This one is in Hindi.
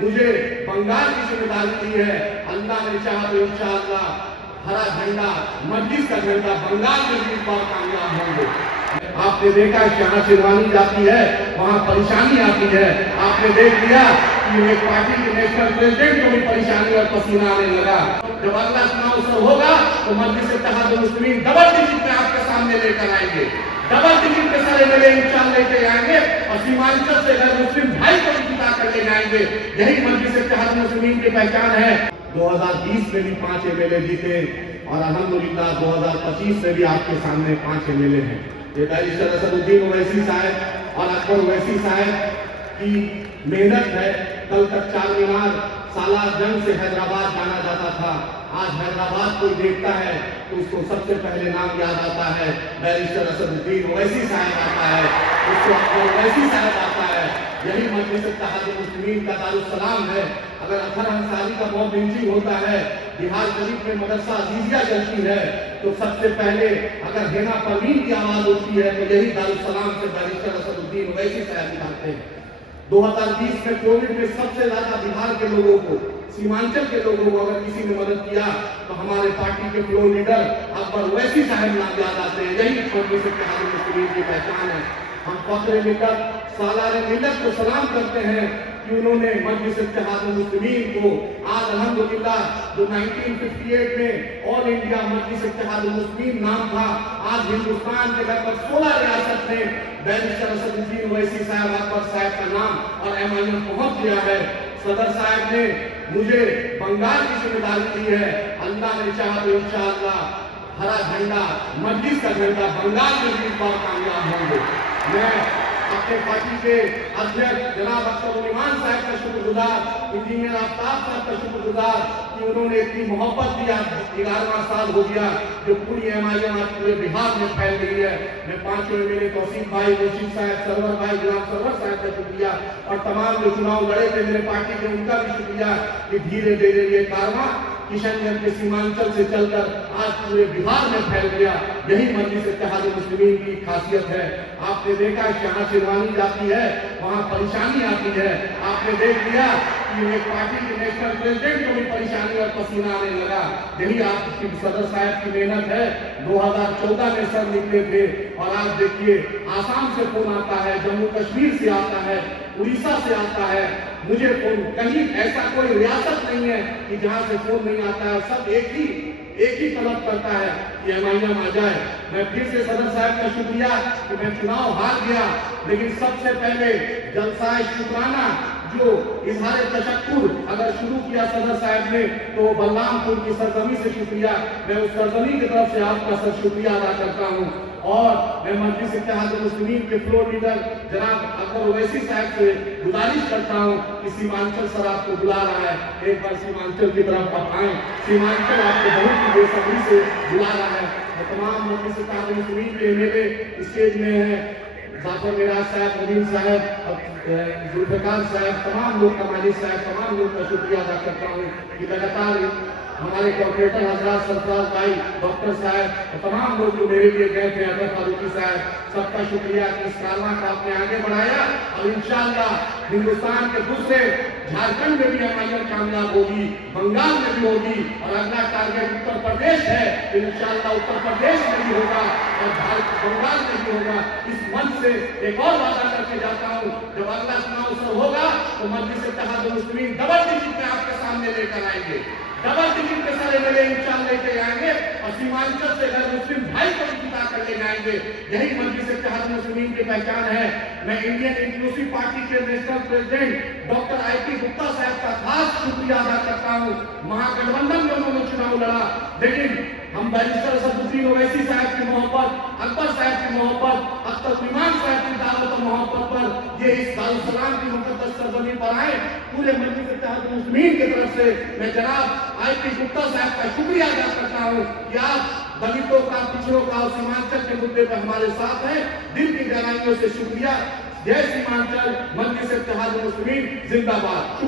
मुझे बंगाल की जिम्मेदारी दी है। अल्लाह ने चाहा तो इंशाअल्लाह हरा झंडा, मस्जिद का झंडा बंगाल में भी इस बार कामयाब होंगे। आपने देखा जहाँ शेरवानी जाती है वहाँ परेशानी आती है। आपने देख लिया कि एक पार्टी के नेशनल प्रेसिडेंट को भी परेशानी और पसीना आने लगा। जब अगला चुनाव अवसर होगा तो मस्जिद इत्तेहादुल मुस्लिमीन डबल डिजिट में आपके सामने लेकर आएंगे, डबल डिजिट के सारे मेले इंशाअल्लाह लेके आएंगे और सीमांचल से गैर मुस्लिम भाई को भी जिता कर ले जाएंगे। यही मस्जिद इत्तेहादुल मुस्लिमीन की पहचान है। 2020 में भी 5 एमएलए जीते और अल्हम्दुलिल्लाह 2025 में भी आपके सामने 5 एमएलए हैं। ये बैरिस्टर असदुद्दीन ओवैसी साहब और अकबर ओवैसी साहब की मेहनत है। कल तक चार मीनार सालार जंग से हैदराबाद जाना जाता था। आज हैदराबाद कोई देखता है तो उसको सबसे पहले नाम याद आता है बैरिस्टर असदुद्दीन ओवैसी साहब आता है, उसको अकबर ओवैसी साहब आता है। यही मजलिस इत्तेहादुल मुस्लिमीन का दारुस्सलाम है। अगर अथर अंसारी का मॉब लिंचिंग होता है, बिहार शरीफ में मदरसा अजीजिया चलती है, तो सबसे पहले अगर हेना परवीन की आवाज होती है तो यही दारुस्सलाम से बैरिस्टर असदुद्दीन ओवैसी साहब निकालते हैं। 2020 में कोविड में सबसे ज्यादा बिहार के लोगों को, सीमांचल के लोगों को अगर किसी ने मदद किया तो हमारे पार्टी के फ्लोर लीडर अकबर ओवैसी साहब नाम याद आते हैं। यही मजलिस इत्तेहादुल मुस्लिमीन की पहचान है। हम फख्र मिल्लत सालार मिल्लत को सलाम करते हैं कि उन्होंने मजलिस इत्तेहादुल मुस्लिमीन को आज अल्हम्दुलिल्लाह जो 1958 में ऑल इंडिया मजलिस इत्तेहादुल मुस्लिमीन नाम था, आज हिंदुस्तान के लगभग 16 रियासत में बैरिस्टर असदुद्दीन ओवैसी साहब अकबर साहब का नाम और एमआईएम पहुंच गया है। सदर साहब ने मुझे बंगाल की जिम्मेदारी दी है। अल्लाह ने चाहा तो इंशाअल्लाह हरा झंडा, मस्जिद का झंडा बंगाल में भी इस बार कामयाब होंगे। मैं अपने पार्टी के अध्यक्ष जनाब अख्तर इमान साहब का शुक्रगुजार, इंजीनियर आफ्ताब साहब का शुक्रगुजार कि उन्होंने इतनी मोहब्बत दिया। 11वां साल हो गया जो पूरी एमआईएम आज पूरे बिहार में फैल गई है। मैं 5 मेरे तौसीफ भाई, मुर्शीद साहब, सरवर भाई, जनाब सरवर साहब का शुक्रिया और तमाम जो चुनाव लड़े थे मेरे पार्टी के उनका भी शुक्रिया कि धीरे धीरे ये कारवां किशनगंज के सीमांचल से चलकर आज पूरे बिहार में फैल गया। यही मजलिस इत्तेहादुल मुस्लिमीन की खासियत है। आपने देखा जहाँ शेरवानी जाती है वहाँ परेशानी आती है। आपने देख लिया कि एक पार्टी के नेशनल प्रेसिडेंट को भी परेशानी और पसीना आने लगा। यही आपकी सदर साहब की मेहनत है। 2014 में सर निकले थे और आज देखिए आसाम से फोन आता है, जम्मू कश्मीर से आता है, उड़ीसा से आता है। मुझे फोन कहीं ऐसा कोई रियासत नहीं है कि जहां से फोन नहीं आता है। सब एक ही तलब करता है कि एमआईएम आ जाए। मैं फिर से सदर साहब का शुक्रिया कि मैं चुनाव हार गया, लेकिन सबसे पहले जलसाए शुक्राना जो इजहार तशक्कुर अगर शुरू किया सदर साहब ने तो बलरामपुर की सरजमी से शुक्रिया। मैं उस सरजमी की तरफ से आपका सर शुक्रिया अदा करता हूँ। और मैं मजलिस इत्तेहादुल मुस्लिमीन के फ्लोर लीडर जनाब अकबर ओवैसी साहब से गुजारिश करता हूं कि सीमांचल सर आपको बुला रहा है, एक बार सीमांचल की तरफ आप आए। सीमांचल आपको बहुत ही बेसब्री से बुला रहा है। तमाम मजलिस इत्तेहादुल मुस्लिमीन के एमएलए स्टेज में है, जाफर मिराज साहब, नदीम साहब, जुल्फिकार साहब, तमाम लोग का मालिक साहब, तमाम लोग का शुक्रिया अदा करता हूँ कि लगातार हमारे कॉर्पोरेटर हजरात, सरफराज भाई, डॉक्टर साहब और तमाम लोग जो मेरे लिए गए थे, अदर फारूकी साहब, सबका शुक्रिया कि इस कारवां का आपने आगे बढ़ाया। और इंशाअल्लाह हिंदुस्तान के दूसरे झारखंड में भी एमआईएम कामयाब होगी, बंगाल में भी होगी और अगला टारगेट उत्तर प्रदेश है। तो इंशाअल्लाह उत्तर प्रदेश में भी होगा और बंगाल में भी होगा। इस मंच से एक और वादा करके जाता हूँ, जब अगला चुनाव अवसर होगा तो मजलिस इत्तेहादुल मुस्लिमीन डबल डिजिट में आपके सामने लेकर आएंगे, डबल डिजिट के सारे मेले इंशाअल्लाह लेके आएंगे और सीमांचल से गैर मुस्लिम भाई को भी जिता कर ले जाएंगे। यही मजलिस इत्तेहादुल मुस्लिमीन की पहचान है। मैं इंडियन इंक्लूसिव पार्टी के national president doctor IP. Gupta साहब का खास शुक्रिया अदा करता हूँ। महागठबंधन में उन्होंने चुनाव लड़ा, लेकिन हम बैरिस्टर असदुद्दीन ओवैसी साहब की मोहब्बत, अकबर साहब की मोहब्बत, अख्तर इमान साहब की दावत और मोहब्बत पर ये इस दारुस्सलाम की मुकद्दस सरजमी पर आए। पूरे मजलिस इत्तेहादुल मुस्लिमीन की तरफ से मैं जनाब आई.पी. गुप्ता साहब का शुक्रिया अदा करता हूँ कि आप दलितों का, पिछड़ों का और सीमांचल के मुद्दे पर हमारे साथ हैं। दिल की गहराइयों से शुक्रिया। जय सीमांचल, मजलिस इत्तेहादुल मुस्लिमीन जिंदाबाद।